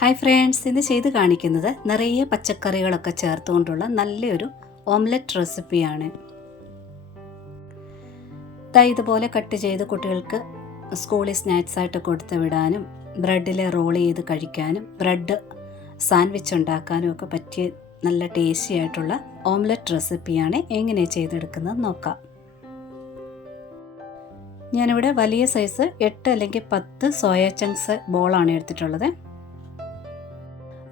Hi friends, ഇന്ന് ചെയ്ത് കാണിക്കുന്നത് നിറയെ പച്ചക്കറികളൊക്കെ ചേർത്തുകൊണ്ടുള്ള നല്ലൊരു ഓംലെറ്റ് റെസിപ്പിയാണ്. ഇതുപോലെ കട്ട് ചെയ്ത് കുട്ടികൾക്ക് സ്കൂളിൽ സ്നാക്സ് ആയിട്ട് കൊടുത്തു വിടാനും ബ്രെഡിൽ റോൾ ചെയ്ത് കഴിക്കാനും ബ്രെഡ് സാൻഡ്വിച്ച് ഉണ്ടാക്കാനും ഒക്കെ പറ്റിയ നല്ല ടേസ്റ്റി ആയിട്ടുള്ള ഓംലെറ്റ് റെസിപ്പിയാണ്. എങ്ങനെ ചെയ്തെടുക്കുന്നത് നോക്കാം. ഞാനിവിടെ വലിയ സൈസ് 8 അല്ലെങ്കിൽ 10 സോയ ചങ്ക്സ് ബോളാണ് എടുത്തിട്ടുള്ളത്.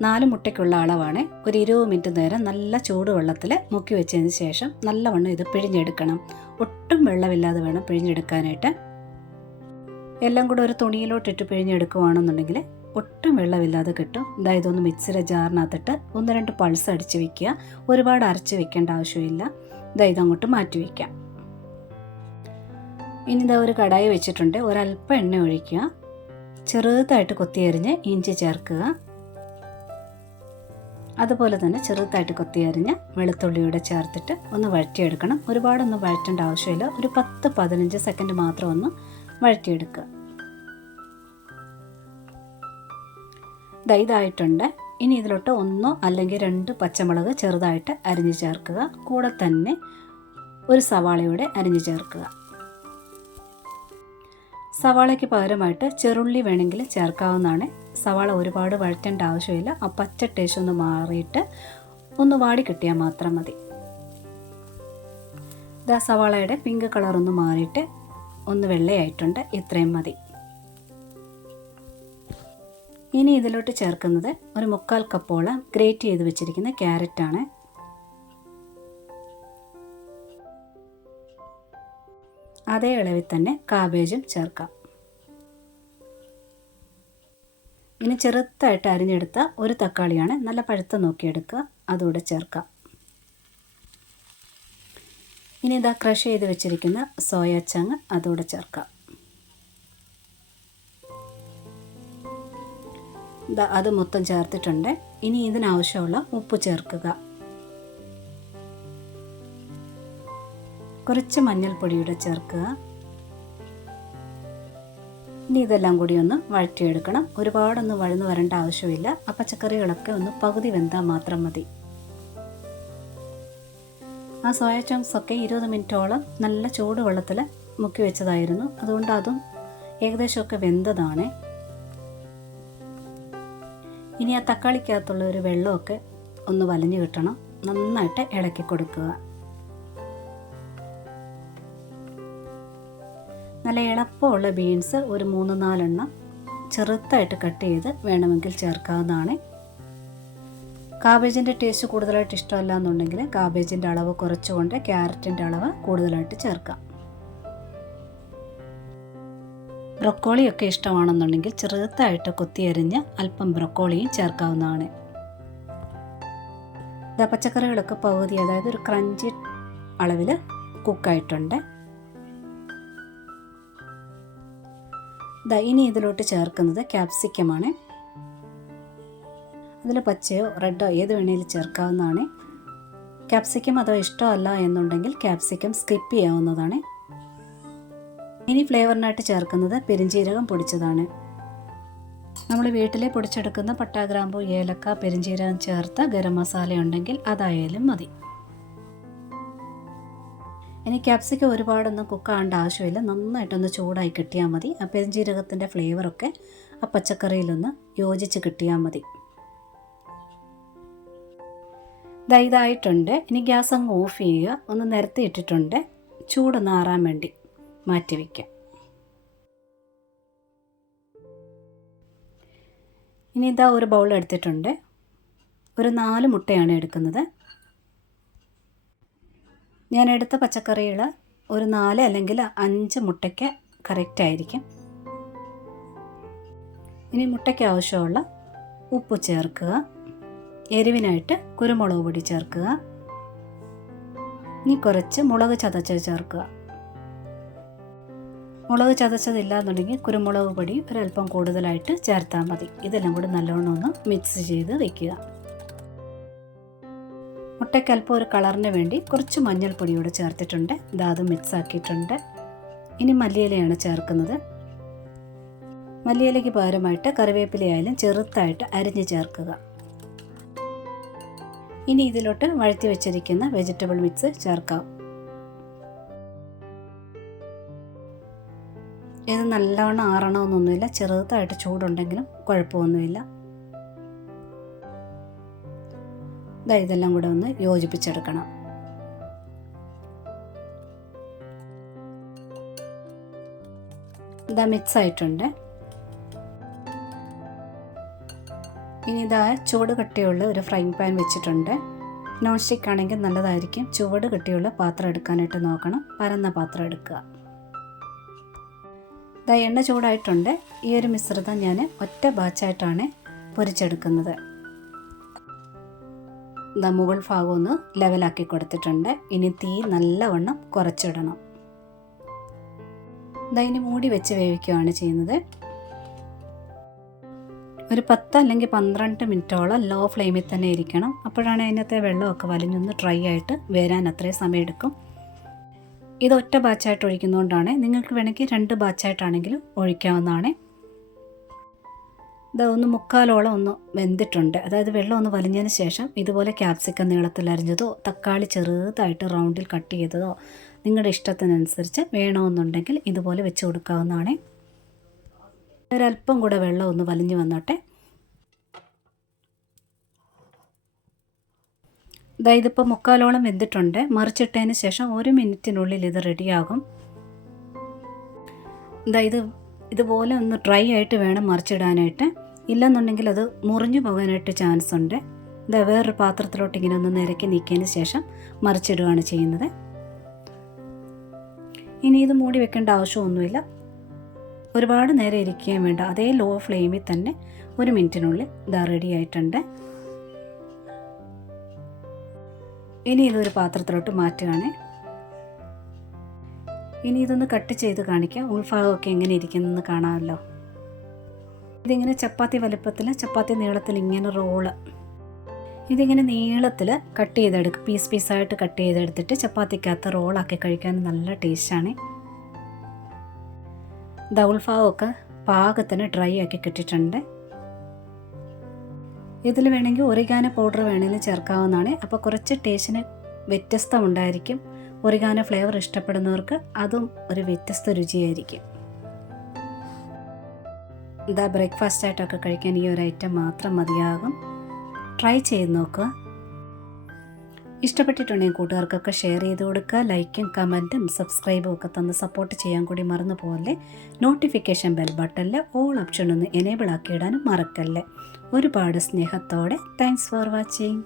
4 മുട്ടയ്ക്കുള്ള അളവാണ്. ഒരു 20 മിനിറ്റ് നേരം നല്ല ചൂടുവെള്ളത്തിൽ മുക്കി വെച്ചതിന് ശേഷം നല്ലവണ്ണം ഇത് പിഴിഞ്ഞെടുക്കണം. ഒട്ടും വെള്ളമില്ലാതെ വേണം പിഴിഞ്ഞെടുക്കാനായിട്ട്. എല്ലാം കൂടെ ഒരു തുണിയിലോട്ടിട്ട് പിഴിഞ്ഞെടുക്കുകയാണെന്നുണ്ടെങ്കിൽ ഒട്ടും വെള്ളമില്ലാതെ കിട്ടും. ഇതൊന്ന് മിക്സിയുടെ ജാറിനകത്തിട്ട് 1-2 പൾസ് അടിച്ച് വയ്ക്കുക. ഒരുപാട് അരച്ച് വെക്കേണ്ട ആവശ്യമില്ല. ഇതങ്ങോട്ട് മാറ്റി വയ്ക്കാം. ഇനി ഒരു കടായി വെച്ചിട്ടുണ്ട്. ഒരല്പം എണ്ണ ഒഴിക്കുക. ചെറുതായിട്ട് കൊത്തിയരിഞ്ഞ് ഇഞ്ചി ചേർക്കുക. അതുപോലെ തന്നെ ചെറുതായിട്ട് കൊത്തിയരിഞ്ഞ് വെളുത്തുള്ളിയുടെ ചേർത്തിട്ട് ഒന്ന് വഴറ്റിയെടുക്കണം. ഒരുപാടൊന്നും വഴറ്റേണ്ട ആവശ്യമില്ല. ഒരു 10-15 സെക്കൻഡ് മാത്രം ഒന്ന് വഴറ്റിയെടുക്കുക. ഇതായിട്ടുണ്ട്. ഇനി ഇതിലോട്ട് 1 അല്ലെങ്കിൽ 2 പച്ചമുളക് ചെറുതായിട്ട് അരിഞ്ഞ് ചേർക്കുക. കൂടെ തന്നെ ഒരു സവാളയുടെ അരിഞ്ഞ് ചേർക്കുക. സവാളയ്ക്ക് പകരമായിട്ട് ചെറുള്ളി വേണമെങ്കിൽ ചേർക്കാവുന്നതാണ്. സവാള ഒരുപാട് വഴറ്റേണ്ട ആവശ്യമില്ല. ആ പച്ച ടേസ്റ്റ് ഒന്ന് മാറിയിട്ട് ഒന്ന് വാടി കിട്ടിയാൽ മാത്രം മതി. സവാളയുടെ പിങ്ക് കളർ ഒന്ന് മാറിയിട്ട് ഒന്ന് വെള്ളയായിട്ടുണ്ട്. ഇത്രയും മതി. ഇനി ഇതിലോട്ട് ചേർക്കുന്നത് ഒരു 3/4 കപ്പോളം ഗ്രേറ്റ് ചെയ്ത് വെച്ചിരിക്കുന്ന ക്യാരറ്റാണ്. അതേ അളവിൽ തന്നെ കാബേജും ചേർക്കാം. ഇനി ചെറുതായിട്ട് അരിഞ്ഞെടുത്ത ഒരു തക്കാളിയാണ്. നല്ല പഴുത്ത നോക്കിയെടുക്കുക. അതുകൂടെ ചേർക്കാം. ഇനി ക്രഷ് ചെയ്ത് വെച്ചിരിക്കുന്ന സോയ ചങ്ക് അതുകൂടെ ചേർക്കാം. അത് മൊത്തം ചേർത്തിട്ടുണ്ട്. ഇനി ഇതിനാവശ്യമുള്ള ഉപ്പ് ചേർക്കുക. കുറച്ച് മഞ്ഞൾപ്പൊടിയുടെ ചേർക്കുക. ഇനി ഇതെല്ലാം കൂടി ഒന്ന് വഴറ്റിയെടുക്കണം. ഒരുപാടൊന്ന് വഴന്ന് വരേണ്ട ആവശ്യമില്ല. ആ പച്ചക്കറികളൊക്കെ ഒന്ന് പകുതി വെന്താൽ മാത്രം മതി. ആ സോയ ചങ്ക്സ് ഒക്കെ 20 മിനിറ്റോളം നല്ല ചൂടുവെള്ളത്തിൽ മുക്കി വെച്ചതായിരുന്നു. അതുകൊണ്ട് അതും ഏകദേശമൊക്കെ വെന്തതാണ്. ഇനി ആ തക്കാളിക്കകത്തുള്ള ഒരു വെള്ളമൊക്കെ ഒന്ന് വലിഞ്ഞു കിട്ടണം. നന്നായിട്ട് ഇളക്കി കൊടുക്കുക. നല്ല എളുപ്പമുള്ള ബീൻസ് ഒരു 3-4 എണ്ണം ചെറുതായിട്ട് കട്ട് ചെയ്ത് വേണമെങ്കിൽ ചേർക്കാവുന്നതാണ്. കാബേജിൻ്റെ ടേസ്റ്റ് കൂടുതലായിട്ട് ഇഷ്ടമല്ല എന്നുണ്ടെങ്കിൽ കാബേജിൻ്റെ അളവ് കുറച്ചുകൊണ്ട് ക്യാരറ്റിൻ്റെ അളവ് കൂടുതലായിട്ട് ചേർക്കാം. ബ്രൊക്കോളിയൊക്കെ ഇഷ്ടമാണെന്നുണ്ടെങ്കിൽ ചെറുതായിട്ട് കൊത്തിയരിഞ്ഞ് അല്പം ബ്രൊക്കോളിയും ചേർക്കാവുന്നതാണ്. പച്ചക്കറികളൊക്കെ പകുതി, അതായത് ഒരു ക്രഞ്ചി അളവിൽ കുക്കായിട്ടുണ്ട്. ഇനി ഇതിലോട്ട് ചേർക്കുന്നത് ക്യാപ്സിക്കമാണ്. അതിൽ പച്ചയോ റെഡോ ഏത് വേണമെങ്കിലും ചേർക്കാവുന്നതാണ്. ക്യാപ്സിക്കം അഥവാ ഇഷ്ടമല്ല എന്നുണ്ടെങ്കിൽ ക്യാപ്സിക്കം സ്കിപ്പ് ചെയ്യാവുന്നതാണ്. ഇനി ഫ്ലേവറിനായിട്ട് ചേർക്കുന്നത് പെരിഞ്ജീരകം പൊടിച്ചതാണ്. നമ്മൾ വീട്ടിൽ പൊടിച്ചെടുക്കുന്ന പട്ട, ഗ്രാമ്പൂ, ഏലക്ക, പെരിഞ്ജീരകം ചേർത്ത ഗരം മസാല ഉണ്ടെങ്കിൽ അതായാലും മതി. ഇനി ക്യാപ്സിക്കം ഒരുപാടൊന്നും കുക്കാവേണ്ട ആവശ്യമില്ല. നന്നായിട്ടൊന്ന് ചൂടായി കിട്ടിയാൽ മതി. ആ പെരിഞ്ജീരകത്തിൻ്റെ ഫ്ലേവറൊക്കെ ആ പച്ചക്കറിയിലൊന്ന് യോജിച്ച് കിട്ടിയാൽ മതി. ഇതായിട്ടുണ്ട്. ഇനി ഗ്യാസ് അങ്ങ് ഓഫ് ചെയ്യുക. ഒന്ന് നിരത്തി ഇട്ടിട്ടുണ്ട്. ചൂടൊന്ന് ആറാൻ വേണ്ടി മാറ്റി വയ്ക്കാം. ഇനി ഒരു ബൗൾ എടുത്തിട്ടുണ്ട്. ഒരു 4 മുട്ടയാണ് എടുക്കുന്നത്. ഞാൻ എടുത്ത പച്ചക്കറികൾ ഒരു 4 അല്ലെങ്കിൽ 5 മുട്ടയ്ക്ക് കറക്റ്റ് ആയിരിക്കും. ഇനി മുട്ടയ്ക്ക് ആവശ്യമുള്ള ഉപ്പ് ചേർക്കുക. എരിവിനായിട്ട് കുരുമുളക് പൊടി ചേർക്കുക. ഇനി കുറച്ച് മുളക് ചതച്ചത് ചേർക്കുക. മുളക് ചതച്ചതില്ല എന്നുണ്ടെങ്കിൽ കുരുമുളക് പൊടി ഒരല്പം കൂടുതലായിട്ട് ചേർത്താൽ മതി. ഇതെല്ലാം കൂടി നല്ലോണം ഒന്ന് മിക്സ് ചെയ്ത് വയ്ക്കുക. മുട്ടയ്ക്ക് അല്പം ഒരു കളറിന് വേണ്ടി കുറച്ച് മഞ്ഞൾപ്പൊടിയോടെ ചേർത്തിട്ടുണ്ട്. അത് മിക്സ് ആക്കിയിട്ടുണ്ട്. ഇനി മല്ലിയിലയാണ് ചേർക്കുന്നത്. മല്ലിയിലയ്ക്ക് പകരമായിട്ട് കറിവേപ്പിലയായാലും ചെറുതായിട്ട് അരിഞ്ഞ് ചേർക്കുക. ഇനി ഇതിലോട്ട് വഴറ്റി വെച്ചിരിക്കുന്ന വെജിറ്റബിൾ മിക്സ് ചേർക്കാം. ഇത് നല്ലവണ്ണം ആറണമെന്നൊന്നുമില്ല, ചെറുതായിട്ട് ചൂടുണ്ടെങ്കിലും കുഴപ്പമൊന്നുമില്ല. ഇതെല്ലാം കൂടെ ഒന്ന് യോജിപ്പിച്ചെടുക്കണം. ഇതാ മിക്സ് ആയിട്ടുണ്ട്. ഇനി ഇതാ ചുവട് കട്ടിയുള്ള ഒരു ഫ്രൈങ് പാൻ വെച്ചിട്ടുണ്ട്. നോൺ സ്റ്റിക്ക് ആണെങ്കിൽ നല്ലതായിരിക്കും. ചുവട് കട്ടിയുള്ള പാത്രം എടുക്കാനായിട്ട് നോക്കണം. പരന്ന പാത്രം എടുക്കുക. ഇതാ എണ്ണ ചൂടായിട്ടുണ്ട്. ഈ ഒരു മിശ്രിതം ഞാൻ ഒറ്റ ബാച്ചായിട്ടാണ് പൊരിച്ചെടുക്കുന്നത്. ഇതാ മുകൾ ഭാഗം ഒന്ന് ലെവലാക്കി കൊടുത്തിട്ടുണ്ട്. ഇനി തീ നല്ലവണ്ണം കുറച്ചിടണം. ഇതാ ഇനി മൂടി വെച്ച് വേവിക്കുകയാണ് ചെയ്യുന്നത്. ഒരു 10 അല്ലെങ്കിൽ 12 മിനിറ്റോളം ലോ ഫ്ലെയിമിൽ തന്നെ ഇരിക്കണം. അപ്പോഴാണ് അതിനകത്തെ വെള്ളമൊക്കെ വലിഞ്ഞൊന്ന് ഡ്രൈ ആയിട്ട് വരാൻ അത്രയും സമയം എടുക്കും. ഇത് ഒറ്റ ബാച്ചായിട്ട് ഒഴിക്കുന്നതുകൊണ്ടാണ്. നിങ്ങൾക്ക് വേണമെങ്കിൽ 2 ബാച്ചായിട്ടാണെങ്കിലും ഒഴിക്കാവുന്നതാണ്. ഇത് ഒന്ന് മുക്കാലോളം ഒന്ന് വെന്തിട്ടുണ്ട്. അതായത് വെള്ളം ഒന്ന് വലിഞ്ഞതിന് ശേഷം ഇതുപോലെ ക്യാപ്സിക്കം നീളത്തിൽ അരിഞ്ഞതോ തക്കാളി ചെറുതായിട്ട് റൗണ്ടിൽ കട്ട് ചെയ്തതോ നിങ്ങളുടെ ഇഷ്ടത്തിനനുസരിച്ച് വേണമെന്നുണ്ടെങ്കിൽ ഇതുപോലെ വെച്ച് കൊടുക്കാവുന്നതാണ്. ഒരല്പം കൂടെ വെള്ളം ഒന്ന് വലിഞ്ഞു വന്നോട്ടെ. ഇതിപ്പോൾ മുക്കാലോളം വെന്തിട്ടുണ്ട്. മറിച്ചിട്ടതിന് ശേഷം 1 മിനിറ്റിനുള്ളിൽ ഇത് റെഡിയാകും. ഇതുപോലെ ഒന്ന് ഡ്രൈ ആയിട്ട് വേണം മറിച്ചിടാനായിട്ട്. ഇല്ലെന്നുണ്ടെങ്കിൽ അത് മുറിഞ്ഞു പോകാനായിട്ട് ചാൻസ് ഉണ്ട്. വേറൊരു പാത്രത്തിലോട്ട് ഇങ്ങനെ ഒന്ന് നിരക്കി നീക്കിയതിന് ശേഷം മറിച്ചിടുകയാണ് ചെയ്യുന്നത്. ഇനി ഇത് മൂടി വെക്കേണ്ട ആവശ്യമൊന്നുമില്ല. ഒരുപാട് നേരം ഇരിക്കുകയും വേണ്ട. അതേ ലോ ഫ്ലെയിമിൽ തന്നെ 1 മിനിറ്റിനുള്ളിൽ ഇതാ റെഡി ആയിട്ടുണ്ട്. ഇനി ഇതൊരു പാത്രത്തിലോട്ട് മാറ്റുകയാണ്. ഇനി ഇതൊന്ന് കട്ട് ചെയ്ത് കാണിക്കാം. ഉൾഭാഗമൊക്കെ എങ്ങനെ ഇരിക്കുന്നതെന്ന് കാണാമല്ലോ. ഇതിങ്ങനെ ചപ്പാത്തി വലുപ്പത്തിൽ, ചപ്പാത്തി നീളത്തിൽ ഇങ്ങനെ റോള്, ഇതിങ്ങനെ നീളത്തിൽ കട്ട് ചെയ്തെടുക്കുക. പീസായിട്ട് കട്ട് ചെയ്തെടുത്തിട്ട് ചപ്പാത്തിക്കകത്ത് റോളാക്കി കഴിക്കാൻ നല്ല ടേസ്റ്റാണ്. ഉൾഭാഗമൊക്കെ പാകത്തിന് ഡ്രൈ ആക്കി കിട്ടിയിട്ടുണ്ട്. ഇതിൽ വേണമെങ്കിൽ ഒറിഗാനോ പൗഡർ വേണമെങ്കിലും ചേർക്കാവുന്നതാണ്. അപ്പോൾ കുറച്ച് ടേസ്റ്റിന് വ്യത്യസ്തം ഉണ്ടായിരിക്കും. ഒറിഗാനോ ഫ്ലേവർ ഇഷ്ടപ്പെടുന്നവർക്ക് അതും ഒരു വ്യത്യസ്ത രുചിയായിരിക്കും. ബ്രേക്ക്ഫാസ്റ്റ് ആയിട്ടൊക്കെ കഴിക്കാൻ ഈ ഒരു ഐറ്റം മാത്രം മതിയാകും. ട്രൈ ചെയ്ത് നോക്കുക. ഇഷ്ടപ്പെട്ടിട്ടുണ്ടെങ്കിൽ കൂട്ടുകാർക്കൊക്കെ ഷെയർ ചെയ്ത് കൊടുക്കുക. ലൈക്കും കമൻറ്റും സബ്സ്ക്രൈബും ഒക്കെ തന്ന് സപ്പോർട്ട് ചെയ്യാൻ കൂടി മറന്നു പോലെ. നോട്ടിഫിക്കേഷൻ ബെൽ ബട്ടണിൽ ഓൾ ഓപ്ഷൻ ഒന്ന് എനേബിൾ ആക്കിയിടാനും മറക്കല്ലേ. ഒരുപാട് സ്നേഹത്തോടെ താങ്ക്സ് ഫോർ വാച്ചിങ്.